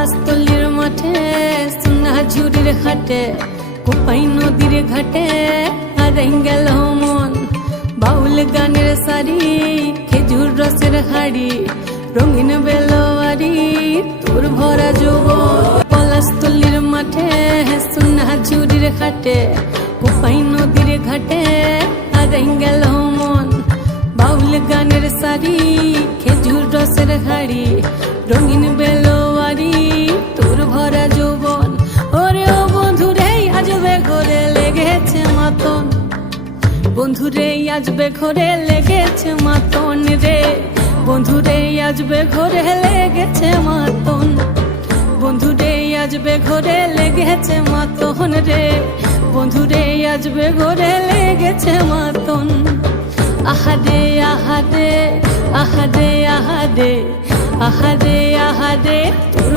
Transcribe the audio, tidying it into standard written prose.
পলাশতলির মাঠে সোনা ঝুড়ির ঘাটে কোপাই নদীর ঘাটে হারাই গেল মন বাউল গানের সারি খেজুর রসের হাড়ি রঙিন বেলোয়ারি তোর ভরা যৌবন পলাশতলির মাঠে সোনা ঝুড়ির ঘাটে কোপাই নদীর ঘাটে হারাই গেল মন বাউল গানের সারি খেজুর রসের হাড়ি রঙিন বেলোয়ারি তোর ভরা যৌবন ওরে ও বন্ধুরে আজবে ঘরে লেগেছে মাতন বন্ধুরে আজবে ঘরে লেগেছে মাতন রে বন্ধুরে আজবে ঘরে লেগেছে মাতন বন্ধুরে আজবে ঘরে লেগেছে মাতন রে বন্ধুরে আজবে ঘরে লেগেছে মাতন আহারে আহারে আহারে আহারে আহারে আহারে তোর